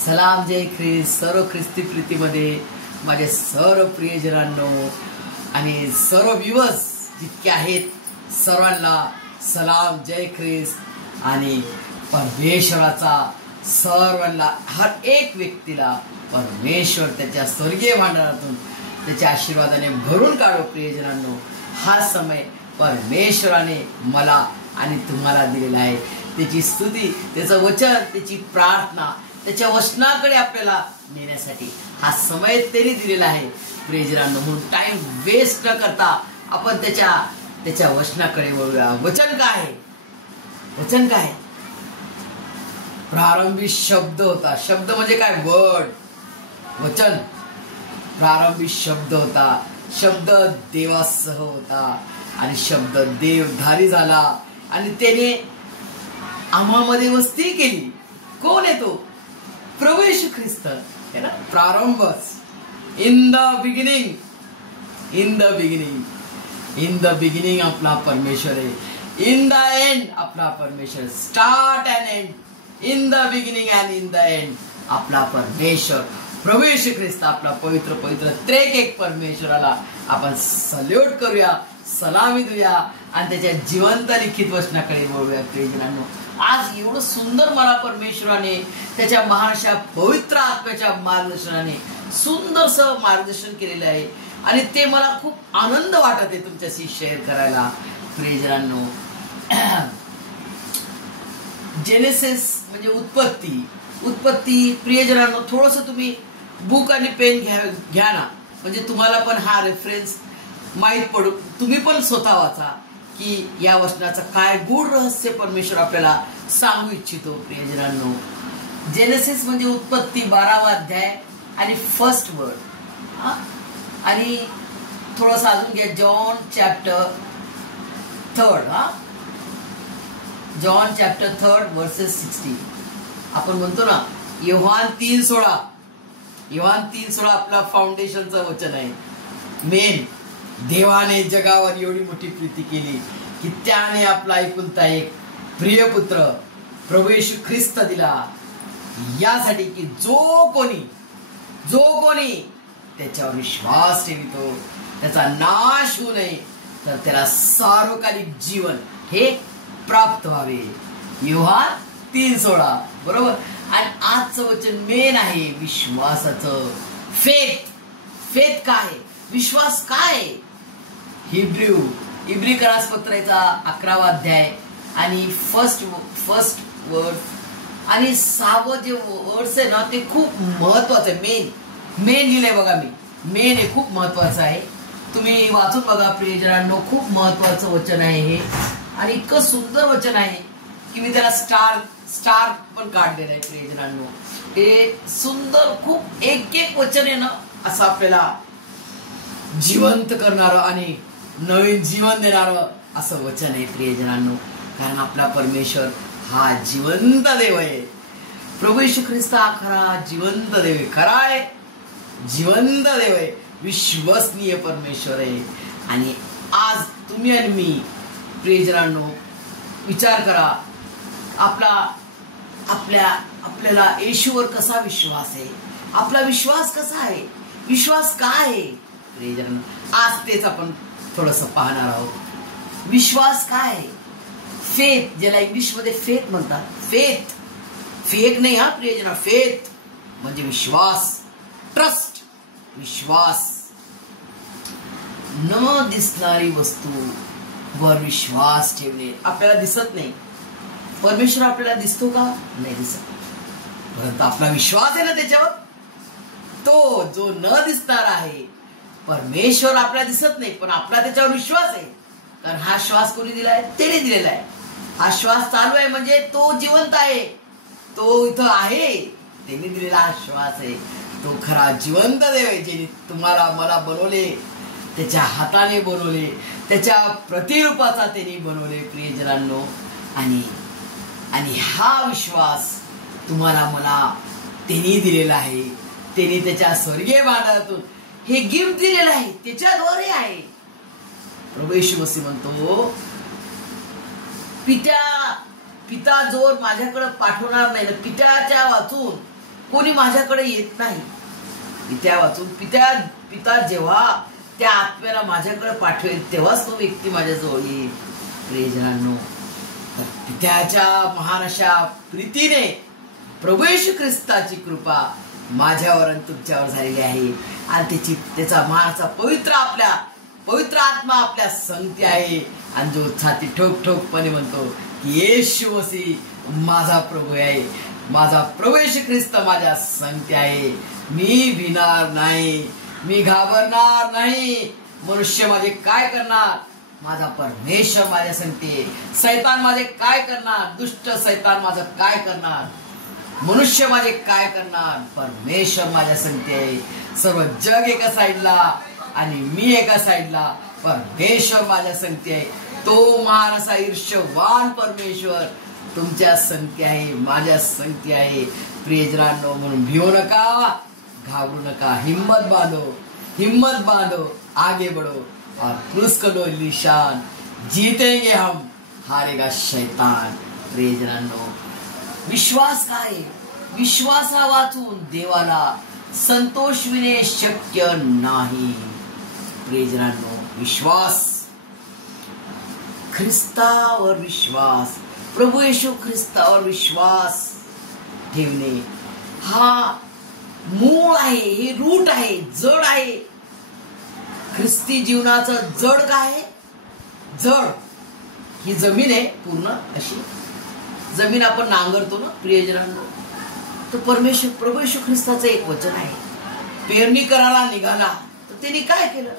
सलाम जय ख्रिस्त. सर्व ख्रिस्ती प्रीतीमध्ये माझे सर्व प्रियजनांनो आणि सर्व व्ह्यूअर्स जितके आहेत सर्वांना सलाम जय ख्रिस्त आणि परमेश्वराचा सर्वांना हर एक व्यक्तीला परमेश्वर त्याच्या स्वर्गीय भांडारातून त्याच्या आशीर्वादाने भरून काढो. प्रियजनांनो, हा समय परमेश्वराने मला आणि तुम्हाला दिलेला आहे. त्याची स्तुती, त्याचं वचन, त्याची प्रार्थना, त्याच्या वचनाकडे आपल्याला नेण्यासाठी हा समय त्यांनी दिलेला आहे. प्रियजनांनो, म्हणून टाइम वेस्ट न करता आपण त्याच्या वचनाकडे वळूया. वचन काय आहे? वचन काय? प्रारंभी शब्द होता. शब्द म्हणजे काय? वर्ड. वचन. प्रारंभी शब्द होता. शब्द देवासह होता आणि शब्द देवधारी झाला आणि त्याने आम्हामध्ये वस्ती केली. कोण आहे तो? प्रभू येशू ख्रिस्त है ना. प्रारंभच. In the beginning, in the beginning, in the beginning आपला परमेश्वर आहे. इन द एंड आपला परमेश्वर. Start and end. In the beginning and in the end आपला परमेश्वर प्रभू येशू ख्रिस्त. आपला पवित्र पवित्र त्रेक एक परमेश्वराला आपण सल्यूट करूया, सलामी देऊया आणि त्याच्या जिवंत लिखित वचनाकडे वळूया. प्रियजनांनो, आज एवढं सुंदर मला परमेश्वराने त्याच्या महानशा पवित्र आत्म्याच्या मार्गदर्शनाने सुंदरसं मार्गदर्शन केलेलं आहे आणि ते मला खूप आनंद वाटत आहे तुमच्याशी शेअर करायला. प्रियजनांनो, जेनेसिस म्हणजे उत्पत्ती. उत्पत्ती प्रियजनांनो, थोडस तुम्ही बुक आणि पेन घ्या ना, म्हणजे तुम्हाला पण हा रेफरन्स माहीत पडू. तुम्ही पण स्वतः वाचा की या वचनाचं काय गूढ रहस्य परमेश्वर आपल्याला सांगू इच्छितो. प्रियजनांनो, जेनेसिस म्हणजे उत्पत्ती 12वा अध्याय आणि फर्स्ट वर्ड. आणि थोडंसं अजून घ्या. John chapter 3. John chapter 3 versus 60. आपण म्हणतो ना योहान 3:16. योहान 3:16 आपला फाउंडेशनचं वचन आहे. मेन, देवाने जगावर एवढी मोठी प्रीती केली की त्याने आपला एकुलता एक प्रिय पुत्र प्रभू येशू ख्रिस्त दिला, यासाठी की जो कोणी त्याच्यावर विश्वास ठेवितो त्याचा नाश होऊ नये, तर त्याला सार्वकालिक जीवन हे प्राप्त व्हावे. योहान 3:16. बरोबर. आणि आजचं वचन मेन आहे विश्वासाचं. फेथ काय? विश्वास काय? इब्री करासपत्राचा 11वा अध्याय आणि फर्स्ट वर्ड आणि 6वं जे वर्ड्स आहे ना, ते खूप महत्वाचं आहे. मेन लिहिलंय बघा मी. मेन हे खूप महत्वाचं आहे. तुम्ही वाचून बघा प्रियजनांनो. खूप महत्वाचं वचन आहे हे आणि इतकं सुंदर वचन आहे की मी त्याला स्टार पण काढलेलं आहे. प्रियजनांनो, हे सुंदर खूप एक वचन आहे ना, असं आपल्याला जिवंत करणारं आणि नवीन जीवन देणारं असं वचन आहे. प्रियजनांनो, कारण आपला परमेश्वर हा जिवंत देव आहे. प्रभू येशू ख्रिस्त हा खरा जिवंत देव आहे. खरा आहे, जिवंत देव आहे, विश्वसनीय परमेश्वर आहे. आणि आज तुम्ही आणि मी प्रियजनांनो विचार करा, आपल्याला येशूवर कसा विश्वास आहे? आपला विश्वास कसा आहे? विश्वास काय आहे? प्रियजनांनो, आज तेच आपण थोडंसं पाहणार आहोत. विश्वास काय आहे? फेथ, ज्याला इंग्लिश मध्ये फेथ म्हणतात. फेथ नाही हा प्रियजना. फेथ म्हणजे विश्वास, ट्रस्ट, विश्वास. न दिसणारी वस्तू वर विश्वास ठेवणे. आपल्याला दिसत नाही, परमेश्वर आपल्याला दिसतो का? नाही दिसत, परंतु आपला विश्वास आहे ना त्याच्यावर, तो जो न दिसणार आहे. परमेश्वर आपल्याला दिसत नाही पण आपला त्याच्यावर विश्वास आहे. कारण हा श्वास कोणी दिलाय? त्याने दिलेला आहे. हा श्वास चालू आहे म्हणजे तो जिवंत आहे, तो इथं आहे, त्यांनी दिलेला हा श्वास आहे. तो खरा जिवंत देव आहे, ज्याने तुम्हाला मला बनवले, त्याच्या हाताने बनवले, त्याच्या प्रतिरूपाचा त्यांनी बनवले. प्रियजनांनो, आणि हा विश्वास तुम्हाला मला त्यांनी दिलेला आहे. त्यांनी त्याच्या स्वर्गीय भांडारातून हे गिफ्ट दिलेलं आहे, त्याच्याद्वारे आहे. प्रभू येशू मसीह म्हणतो, पिता जोर माझ्याकडे पाठवणार नाही, पित्याच्या वाचून कोणी माझ्याकडे येत नाही. पित्या वाचून पिता जेव्हा त्या आत्म्याला माझ्याकडे पाठवेल तेव्हाच तो व्यक्ती माझ्याजवळ येईल. प्रियजनांनो, तर पित्याच्या महान अशा प्रीतीने प्रभू येशू ख्रिस्ताची कृपा माझ्यावर आणि तुमच्यावर झालेली आहे. आणि त्याचा महानचा पवित्र आत्मा आपल्या संगती आहे. आणि जो छाती ठोक ठोकपणे म्हणतो की येशू मसीह माझा प्रभू आहे, माझा प्रभू येशू ख्रिस्त माझ्या संगती आहे. मी भिणार नाही, मी घाबरणार नाही. मनुष्य माझे काय करणार, माझा परमेश्वर माझ्या संगती. सैतान माझे काय करणार, दुष्ट सैतान माझं काय करणार, मनुष्य माझे काय करणार, परमेश्वर माझ्या संगती आहे. सर्व जग एका साईडला आणि मी एका साईडला, परमेश्वर माझ्या संगती आहे. तो महान असा ईर्ष्यवान परमेश्वर तुमच्या संगती आहे, माझ्या संगती आहे. प्रियजनांनो, म्हणून भिवू नका, घाबरू नका, हिम्मत बांधो, आगे बढ़ो और क्रूस को लो निशान, जीतेंगे हम, हारेगा शैतान. प्रियजनांनो, विश्वास काय, विश्वासा वाचून देवाला संतोषविणे शक्य नाही. प्रियजनांनो, विश्वास, ख्रिस्तावर विश्वास, प्रभू येशू ख्रिस्तावर विश्वास ठेवणे हा मूळ आहे, हे रूट आहे, जड आहे. ख्रिस्ती जीवनाचं जड काय आहे? जड ही जमीन आहे, पूर्ण अशी जमीन आपण नांगरतो ना प्रियजनांनो. तर परमेश्वर प्रभू येशू ख्रिस्ताचं एक वचन आहे, पेरणी करायला निघाला तर त्यांनी काय केलं?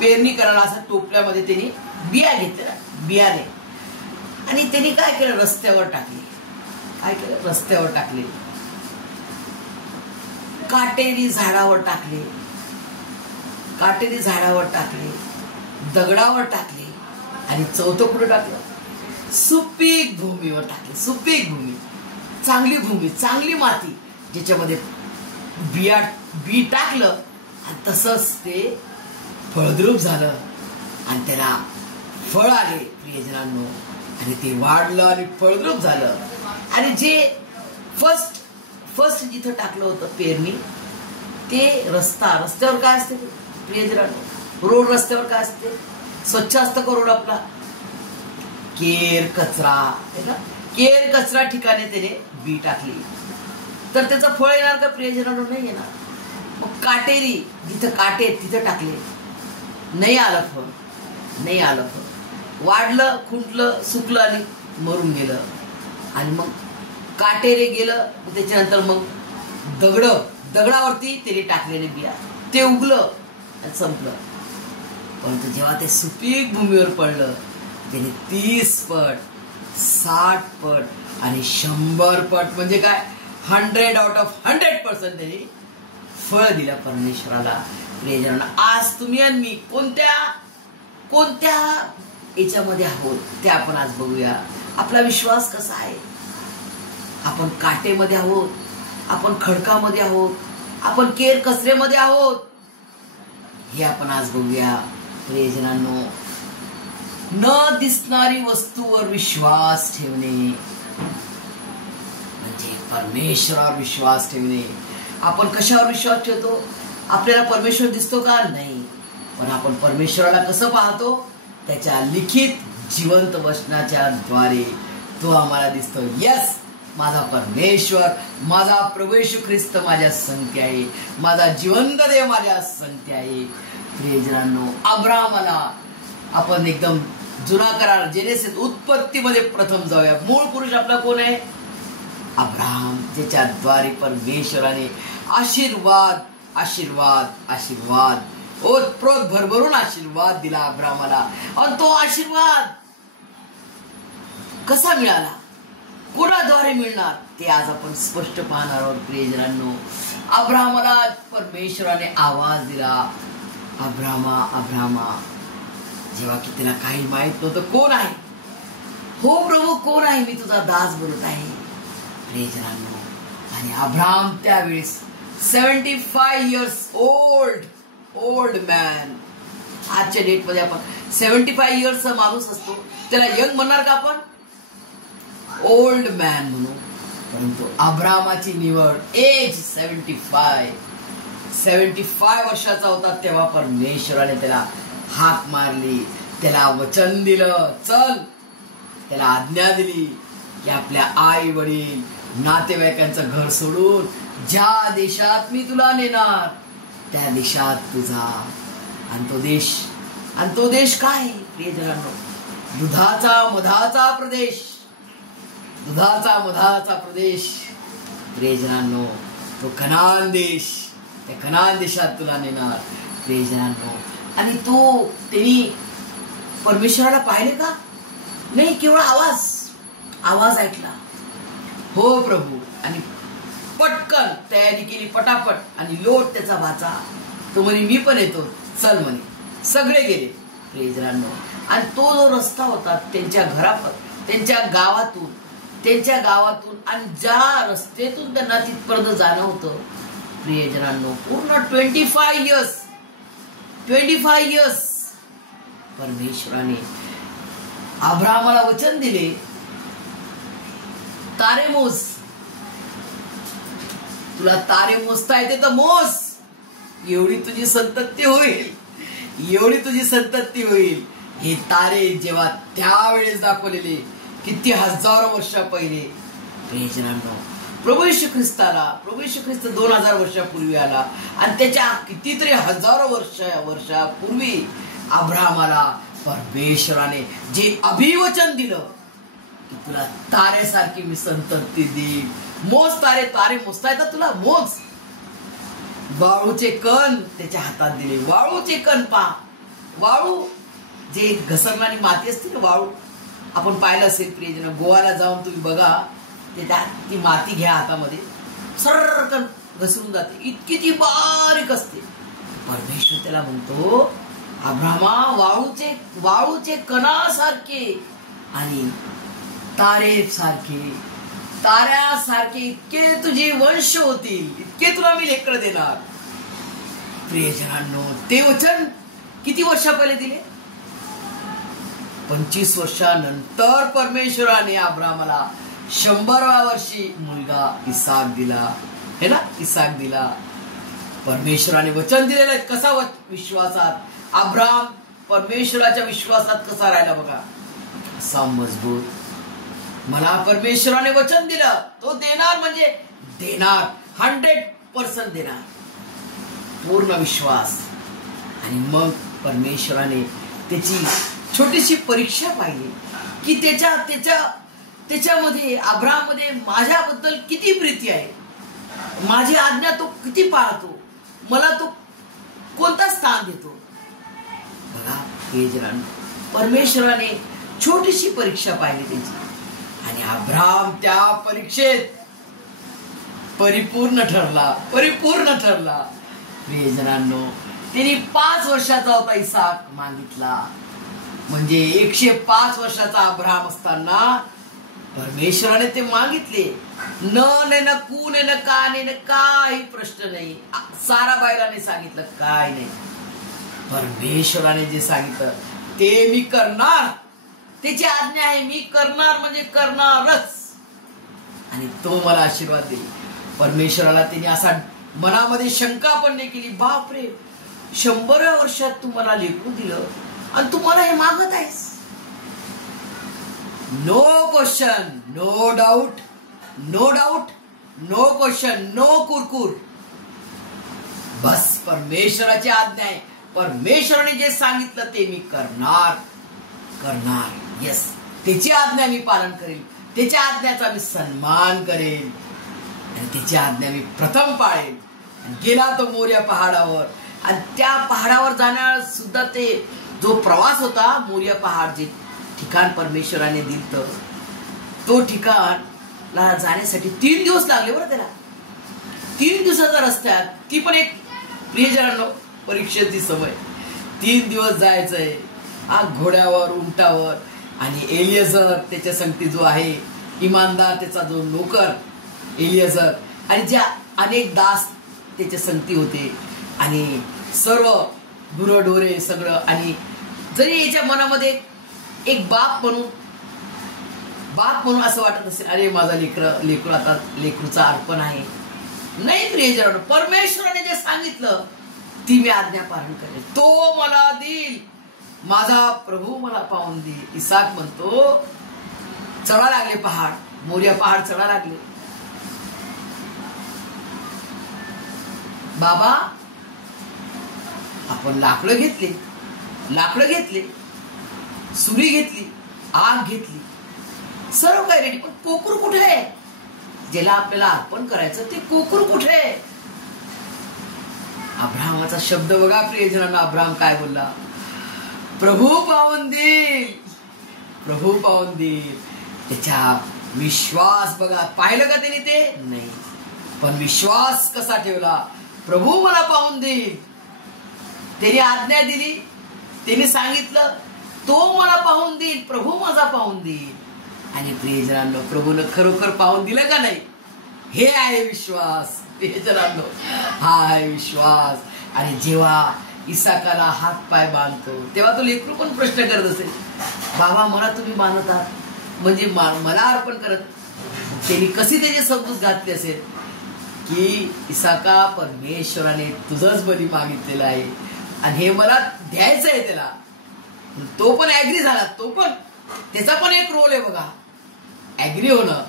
पेरणी करायला असं टोपल्यामध्ये त्यांनी बिया घेतल्या, बियाणे, आणि त्यांनी काय केलं? रस्त्यावर टाकले. काय केलं? रस्त्यावर टाकले, काटेरी झाडावर टाकले, काटेरी झाडावर टाकले, दगडावर टाकले, आणि चौथं कुठे टाकलं? सुपीक भूमीवर टाकले. सुपीक भूमी, चांगली भूमी, चांगली माती, ज्याच्यामध्ये बी टाकलं आणि तसंच ते फळद्रूप झालं आणि त्याला फळ आले प्रियजनांनो. आणि ते वाढलं आणि फळद्रूप झालं. आणि जे फर्स्ट जिथं टाकलं होतं पेरणी, ते रस्त्यावर काय असते प्रियजनांनो? रोड रस्त्यावर काय असते? स्वच्छ असतं का रोड आपला? केर कचरा ठिकाणी त्याने बी टाकली तर त्याचं फळ येणार का प्रियजनांनो? नाही येणार. मग काटेरी जिथं काटे तिथं टाकले, नाही आलं फळ, नाही आलं फळ. वाढलं, खुंटलं, सुकलं आणि मरून गेलं. आणि मग काटेरे गेलं, त्याच्यानंतर मग दगडावरती त्याने टाकलेले बिया, ते उगलं आणि संपलं. परंतु जेव्हा ते सुपीक भूमीवर पडलं, त्याने 30 पट, 60 पट आणि 100 पट, म्हणजे काय 100 out of 100% त्यांनी फळ दिलं परमेश्वराला. प्रियजनांनो, आज तुम्ही आणि मी कोणत्या याच्यामध्ये आहोत ते आपण आज बघूया. आपला विश्वास कसा आहे? आपण काटेमध्ये आहोत, आपण खडकामध्ये आहोत, आपण केर कचरेमध्ये आहोत, हे आपण आज बघूया. प्रियजनांनो, न दिसणारी वस्तूवर विश्वास ठेवणे म्हणजे परमेश्वरावर विश्वास ठेवणे. आपण कशावर विश्वास ठेवतो? आपल्याला परमेश्वर दिसतो का? नाही. पण आपण परमेश्वराला कसं पाहतो? त्याच्या लिखित जिवंत वचनाच्या द्वारे तो आम्हाला दिसतो. यस, माझा परमेश्वर, माझा प्रभू येशू ख्रिस्त माझ्या संगती आहे, माझा जिवंत देव माझ्या संगती आहे. प्रियजनांनो, अब्राहमाला आपण एकदम जुना करार, जेनेसिस, उत्पत्तीमध्ये प्रथम जाऊया. मूळ पुरुष आपला कोण आहे? अब्राहम, ज्याच्या द्वारे परमेश्वराने आशीर्वाद आशीर्वाद आशीर्वाद ओतप्रोत भरभरून आशीर्वाद दिला अब्राहमाला. आणि तो आशीर्वाद कसा मिळाला, कोणाद्वारे मिळणार, ते आज आपण स्पष्ट पाहणार आहोत. प्रियजनांनो, अब्राहमाला परमेश्वराने आवाज दिला, अब्राहमा अब्राहमा, जेव्हा की त्याला काही माहित नव्हतं कोण आहे. हो प्रभू, कोण आहे? मी तुझा दास बोलत आहे. प्रियजनांनो, आणि अब्राहम त्यावेळेस 75 years ओल्ड मॅन. आजच्या डेट मध्ये आपण 75 yearsचा माणूस असतो त्याला यंग म्हणणार का आपण? ओल्ड मॅन म्हणू. परंतु अब्रामाची निवड एज 75 वर्षाचा होता तेव्हा परमेश्वराने त्याला हाक मारली, त्याला वचन दिलं, चल, त्याला आज्ञा दिली की आपल्या आई वडील नातेवाईकांचं घर सोडून ज्या देशात मी तुला नेणार त्या देशात तुझा. आणि तो देश काय प्रियजनांनो? दुधाचा मधाचा प्रदेश प्रियजनांनो. तो कनान देश, त्या कनान देशात तुला नेणार प्रियजनांनो. आणि त्यांनी परमेश्वराला पाहिले का? नाही, केवळ आवाज ऐकला, हो प्रभू, आणि पटकन तयारी केली, पटापट, आणि लोट त्याचा भाचा. तो म्हणे मी पण येतो, चल म्हणे. सगळे गेले प्रियजनांनो. आणि तो जो रस्ता होता त्यांच्या गावातून आणि ज्या रस्त्यातून त्यांना तिथपर्यंत जाणं होतं प्रियजनांनो, पूर्ण 25 इयर्स परमेश्वराने अब्राहमाला वचन दिले, तारे मोज, तुला तारे मोजता येते तर मोज, एवढी तुझी संतती होईल. हे तारे जेव्हा त्यावेळेस दाखवलेले, किती हजारो वर्षा पहिले प्रियजनांनो, प्रभू येशू ख्रिस्त 2000 वर्षापूर्वी आला. आणि त्याच्या कितीतरी हजारो वर्षापूर्वी अब्राहमाला परमेश्वराने जे अभिवचन दिलं की तुला तारेसारखी मी संतती देईन. मोज तारे मोजता येतात तुला, मोज. वाळूचे कण त्याच्या हातात दिले. वाळूचे कण पहा, वाळू जे घसरणारी माती असते ना, वाळू आपण पाहिलं असेल प्रियजन, गोवाला जाऊन तुम्ही बघा, ती माती घ्या हातामध्ये, सरकन घसरून जाते, इतकी ती बारीक असते. परमेश्वर त्याला म्हणतो, अब्राहमा, वाळूचे कणासारखे आणि ताऱ्यासारखे इतके तुझे वंश होतील, इतके तुला मी लेकरं देणार. प्रियजनांनो, ते वचन किती वर्षा पहिले दिले? 25 वर्षानंतर परमेश्वराने अब्राहमाला 100व्या वर्षी मुलगा इसाक दिला, है ना, इसाक दिला. परमेश्वराने वचन दिलेलं आहे. कसा विश्वासात अब्राहम परमेश्वराच्या विश्वासात कसा राहिला बघा, असा मजबूत. मला परमेश्वराने वचन दिलं, तो देणार म्हणजे देणार, 100% देणार, पूर्ण विश्वास. आणि मग परमेश्वराने त्याची छोटीशी परीक्षा पाहिली की त्याच्यामध्ये अब्राहममध्ये माझ्याबद्दल किती प्रीती आहे, माझी आज्ञा तो किती पाळतो, मला तो कोणता स्थान देतो. बघा परमेश्वराने छोटीशी परीक्षा पाहिली त्याची, आणि अब्राहम त्या परीक्षेत परिपूर्ण ठरला. प्रियजनांनो, त्यांनी 5 वर्षाचा होता इसाक मागितला. म्हणजे 105 वर्षाचा अब्राहम असताना परमेश्वराने ते मागितले. न कू ने न का ने काही प्रश्न नाही. साराबाईला सांगितलं काय नाही, परमेश्वराने जे सांगितलं ते मी करणार, त्याची आज्ञा आहे, मी करणार म्हणजे करणारच. आणि तो मला आशीर्वाद देईल. परमेश्वराला त्यांनी असा मनामध्ये शंका पण नाही केली, बापरे, 100व्या वर्षात तू मला लेकरू दिलं आणि तू मला हे मागत आहेस. No question, no doubt, no question, no कुरकुर. बस परमेश्वराची आज्ञा आहे, परमेश्वराने जे सांगितलं ते मी करणार. यस, त्याची आज्ञा मी पालन करेल, त्याच्या आज्ञाचा मी सन्मान करेल, आणि त्याची आज्ञा मी प्रथम पाळेल. गेला तो मोरिया पहाडावर, आणि त्या पहाडावर जाण्यास सुद्धा ते जो प्रवास होता, मोरिया पहाड जे ठिकाण परमेश्वराने दिलं, तो ठिकाणला जाण्यासाठी 3 दिवस लागले बरं त्याला. 3 दिवसाच्या रस्त्यात, ती पण एक प्रियजनांनो परीक्षेची सवय. 3 दिवस जायचंय घोड्यावर, उंटावर, आणि एलिएझर त्याच्या संगती जो आहे इमानदार, त्याचा जो नोकर एलिएझर, आणि ज्या अनेक दास त्याच्या संगती होते, आणि सर्व गुरढोरे सगळं. आणि जरी याच्या मनामध्ये एक बाप म्हणून बाप म्हणून असं वाटत असेल, अरे माझा लेकरू आता लेकरूचा अर्पण आहे. नाही प्रियजनांनो, परमेश्वराने जे सांगितलं ती मी आज्ञा पालन करेल, तो मला देईल, माझा प्रभू मला पाहून देईल. इसाक म्हणतो चढा लागले पहाड, मोरिया पहाड चढा लागले. बाबा आपण लाकडं घेतले, सुरी घेतली, आग घेतली, सर्व काही रेडी, पण कोकरू कुठे आहे? ज्याला आपल्याला अर्पण करायचं ते कोकरू कुठे आहे? अब्राहमाचा शब्द बघा प्रियजनांना, अब्राहम काय बोलला? प्रभू पाहून देईल, प्रभू पाहून देईल. त्याच्या विश्वास बघा, पाहिलं का त्याने? ते नाही, पण विश्वास कसा ठेवला? प्रभू मला पाहून देईल. त्याने आज्ञा दिली, त्याने सांगितलं तो मला पाहून देईल, प्रभू माझा पाहून देईल. आणि प्रियजनांनो, प्रभूनं खरोखर पाहून दिलं का नाही? हे आहे विश्वास प्रियजनांनो, हा आहे विश्वास. आणि जेव्हा इसाकाला हात पाय बांधतो तेव्हा तो लेकरू पण प्रश्न करत असेल, बाबा मला तुम्ही बांधतात म्हणजे मला अर्पण करत. त्यांनी कशी त्याची समजूत घातली असेल की इसाका, परमेश्वराने तुझंच बली मागितलेला आहे आणि हे मला द्यायचं आहे त्याला. तो पण ऍग्री झाला, तो पण त्याचा पण एक रोल आहे बघा, ऍग्री होणं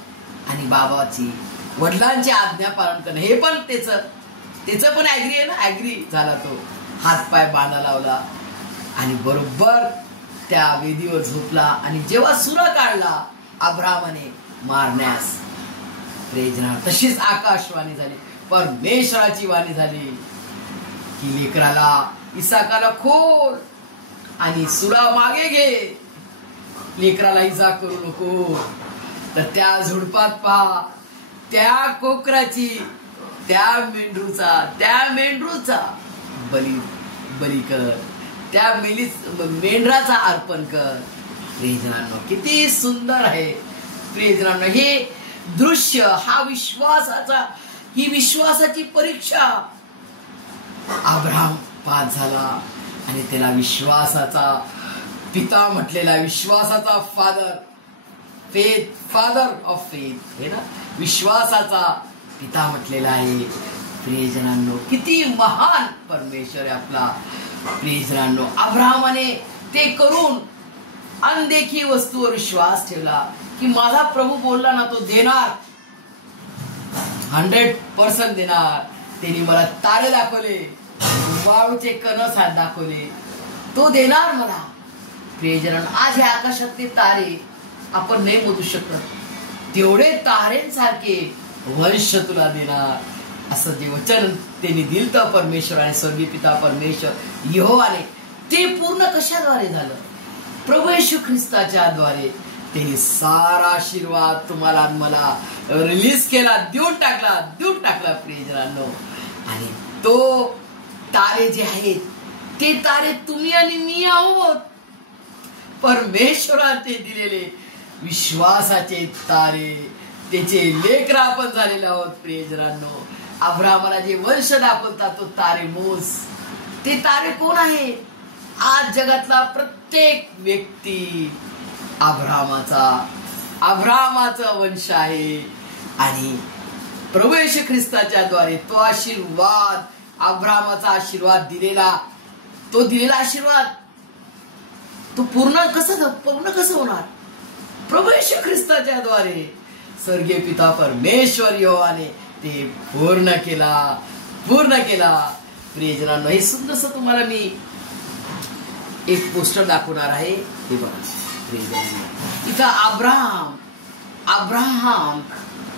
आणि बाबाची वडिलांची आज्ञा पालन करणं, हे पण त्याचं पण ऍग्री आहे ना. ऍग्री झाला, तो हातपाय बांधा लावला आणि बरोबर त्या वेदीवर झोपला. आणि जेव्हा सुरा काढला अब्राहमाने मारण्यास, तशीच आकाशवाणी झाली, परमेश्वराची वाणी झाली की लेकराला, इसाकाला खोल आणि सुरा मागे घे, लेकराला इजा करू नको. तर त्या झुडपात पहा, त्या कोकराची, त्या मेंढरूचा बली कर, त्या मेंढराचा अर्पण कर. प्रियजनांनो, किती सुंदर आहे प्रियजनांनो हे दृश्य, ही विश्वासाची परीक्षा. अब्राहम पास झाला आणि त्याला विश्वासाचा पिता म्हटलेला, विश्वासाचा फादर ऑफ फेथ हे ना, विश्वासाचा पिता म्हटलेला आहे. प्रियजनांनो, किती महान परमेश्वर आहे आपला. प्रियजनांनो, अब्राहमाने ते करून अनदेखी वस्तूवर विश्वास ठेवला की माझा प्रभू बोलला ना तो देणार, 100% देणार. त्यांनी मला तारे दाखवले, वाळूचे कणस दाखवले, तो देणार मला. प्रियजनांनो, आज हे आकाशातले तारे आपण नाही मोजू शकत, तेवढे तारेंसारखे वंश तुला देणार, असं जे वचन त्यांनी दिलं तर परमेश्वराने, स्वर्गीय पिता परमेश्वर यहोवाने, ते पूर्ण कशाद्वारे झालं? प्रभू येशू ख्रिस्ताच्या द्वारे. त्यांनी सारा आशीर्वाद तुम्हाला मला रिलीज केला, देऊन टाकला प्रियजनांनो. आणि तो तारे जे आहेत ते तारे तुम्ही आणि मी आहोत, परमेश्वराचे दिलेले विश्वासाचे तारे, त्याचे लेकर आपण झालेले आहोत. प्रियजनांनो, अब्राहमाला जे वंश दाखवतात तो तारे मोज. ते तारे कोण आहे? आज जगातला प्रत्येक व्यक्ती अब्राहमाचा वंश आहे. आणि प्रभू येशू ख्रिस्ताच्या द्वारे तो आशीर्वाद, अब्राहमाचा आशीर्वाद दिलेला आशीर्वाद तो पूर्ण कसं होणार? प्रभू येशू ख्रिस्ताच्या द्वारे. स्वर्गीय पिता परमेश्वर यहोवाने ते पूर्ण केला. प्रियजनांनो, हे सुंदरसं तुम्हाला मी एक पोस्टर दाखवणार आहे. हे बघा प्रियजनांनो, इथं अब्राहम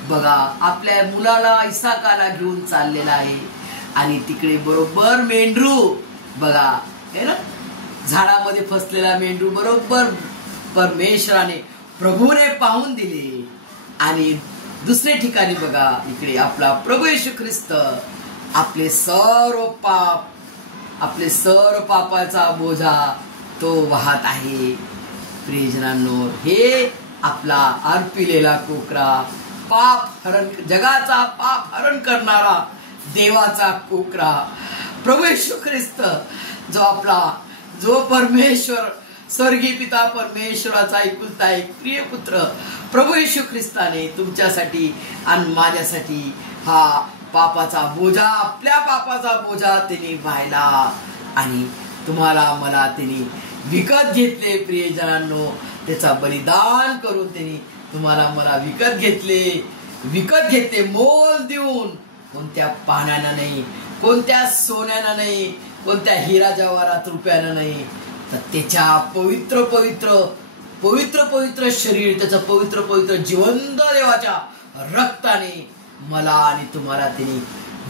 बघा आपल्या मुलाला इसाकाला घेऊन चाललेला आहे. आणि तिकडे बरोबर मेंढरू बघा, हे ना, झाडामध्ये फसलेला मेंढरू बरोबर परमेश्वराने, प्रभूने पाहून दिले. आणि दुसरे ठिकाणी बघा, इकडे आपला प्रभू येशू ख्रिस्त आपले सर्व पापाचा बोजा तो वाहत आहे. प्रियजनांनो, हे आपला अर्पिलेला कोकरा, जगाचा पाप हरण करणारा देवाचा कोकरा प्रभू येशू ख्रिस्त, जो परमेश्वर स्वर्गीय पिता परमेश्वराचा एकुलता एक प्रिय पुत्र प्रभू येशू ख्रिस्ताने तुमच्यासाठी आणि माझ्यासाठी हा पापाचा बोजा, आपल्या पापाचा बोजा त्यांनी वाहिला आणि तुम्हाला मला त्यांनी विकत घेतले. प्रियजनांनो, त्याचा बलिदान करून त्यांनी तुम्हाला मला विकत घेतले मोल देऊन. कोणत्या पाण्यानं नाही, कोणत्या सोन्यानं नाही, कोणत्या हिरा जवाहरात रुपयानं नाही, तर त्याच्या पवित्र पवित्र पवित्र पवित्र शरीर, त्याचं पवित्र पवित्र जिवंत देवाच्या रक्ताने मला आणि तुम्हाला त्यांनी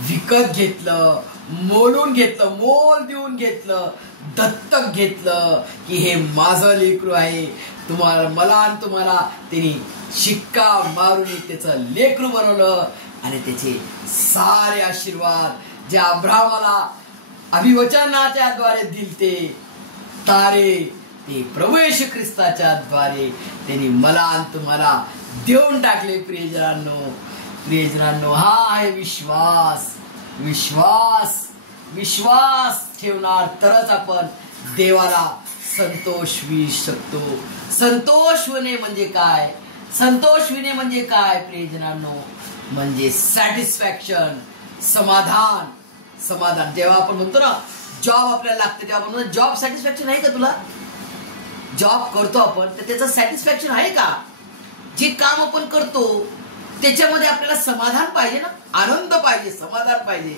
विकत घेतलं, मोलून घेतलं, मोल देऊन घेतलं, दत्तक घेतलं की हे माझं लेकरू आहे. तुम्हाला मला आणि तुम्हाला त्यांनी शिक्का मारून त्याचं लेकरू बनवलं आणि त्याचे सारे आशीर्वाद जे अब्राहमाला अभिवचनाच्या द्वारे दिलते तारे, ते प्रभू येशू ख्रिस्ताच्या द्वारे त्यांनी मला आणि तुम्हाला देऊन टाकले. प्रियजनांनो, हा आहे विश्वास. विश्वास विश्वास ठेवणार तरच आपण देवाला संतोष विसू शकतो. संतोष होणे म्हणजे काय? संतोष विणे म्हणजे काय प्रियजनांनो? म्हणजे सॅटिस्फॅक्शन, समाधान. समाधान जेव्हा आपण म्हणतो ना जॉब आपल्याला लागते, तेव्हा आपण म्हणतो जॉब सॅटिस्फॅक्शन आहे का तुला? जॉब करतो आपण तर त्याचं सॅटिस्फॅक्शन आहे का? जे काम आपण करतो त्याच्यामध्ये आपल्याला समाधान पाहिजे ना, आनंद पाहिजे, समाधान पाहिजे.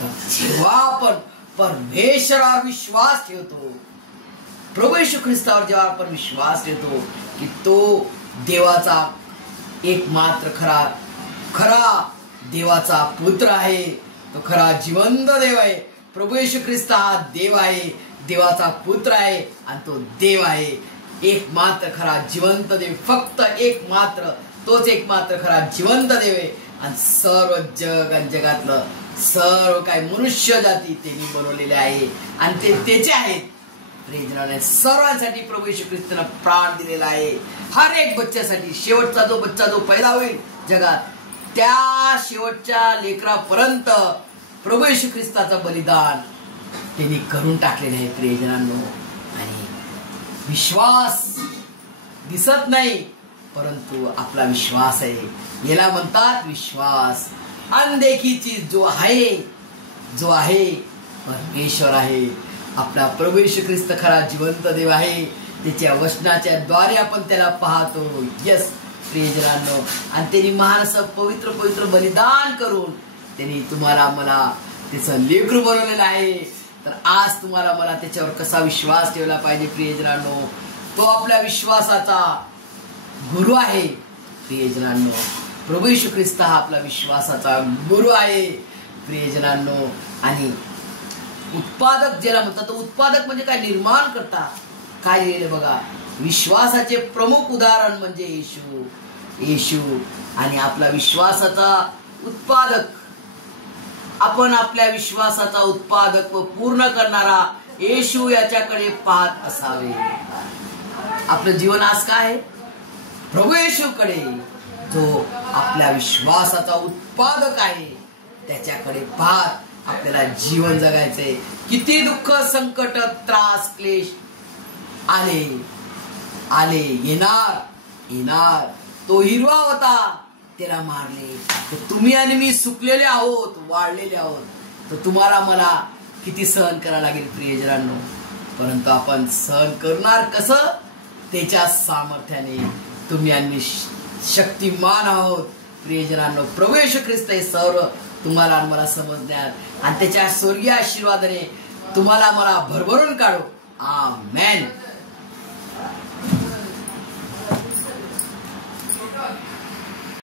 तर जेव्हा आपण परमेश्वरावर विश्वास ठेवतो, प्रभू येशू ख्रिस्तावर जेव्हा आपण विश्वास ठेवतो की तो देवाचा एकमात्र खरा देवाचा पुत्र आहे, तो खरा जिवंत देव आहे. प्रभू येशू ख्रिस्त हा देव आहे, देवाचा पुत्र आहे आणि तो देव आहे. एकमात्र खरा जिवंत देव, फक्त एकमात्र, तोच एकमात्र खरा जिवंत देव आहे. आणि सर्व जग आणि जगातलं सर्व काय मनुष्य जाती त्यांनी बनवलेले आहे आणि ते त्याचे आहेत. सर्वांसाठी प्रभू येशू ख्रिस्ताने प्राण दिलेला आहे. हर एक बच्च्यासाठी, शेवटचा जो बच्चा जो पैदा होईल जगात, त्या शेवटच्या लेकरापर्यंत प्रभू येशू ख्रिस्ताचं बलिदान त्यांनी करून टाकलेले आहे. प्रियजनांनो, आणि विश्वास दिसत नाही परंतु आपला विश्वास आहे. याला म्हणतात विश्वास. अनदेखी चीज जो आहे परमेश्वर आहे. आपला प्रभू येशू ख्रिस्त खरा जिवंत देव आहे. त्याच्या वचनाच्या द्वारे आपण त्याला पाहतो. यस प्रियजनांनो, आणि त्यांनी महान असं पवित्र पवित्र बलिदान करून त्यांनी तुम्हाला मला त्याचं लेकरू बनवलेलं आहे. तर आज तुम्हाला मला त्याच्यावर कसा विश्वास ठेवला पाहिजे प्रियजनांनो? तो आपल्या विश्वासाचा गुरु आहे. प्रियजनांनो, प्रभू येशू ख्रिस्त हा आपला विश्वासाचा गुरु आहे. प्रियजनांनो, आणि उत्पादक ज्याला म्हणतात, तो उत्पादक म्हणजे काय? निर्माण करता. काय लिहिलेलं बघा, विश्वासाचे प्रमुख उदाहरण म्हणजे येशू आणि आपला विश्वासाचा उत्पादक. आपण आपल्या विश्वासाचा उत्पादक व पूर्ण करणारा येशू याच्याकडे पाहत असावे. आपलं जीवन आज काय आहे? प्रभू येशूकडे, जो आपल्या विश्वासाचा उत्पादक आहे, त्याच्याकडे पाहत आपल्याला जीवन जगायचंय. किती दुःख, संकट, त्रास, क्लेश आले येणार. तो हिरवा होता, त्याला मारले. तर तुम्ही आणि मी सुकलेले आहोत, वाळलेले आहोत. तर तुम्हाला मला किती सहन करायला लागेल प्रियजनांनो? परंतु आपण सहन करणार कसं? त्याच्या सामर्थ्याने. तुम्ही आणि शक्तिमान आहोत प्रियजनांनो. प्रभू येशू ख्रिस्त हे सर्व तुम्हाला आणि मला समजण्यात आणि त्याच्या स्वर्गीय आशीर्वादाने तुम्हाला मला भरभरून काढो. आमेन.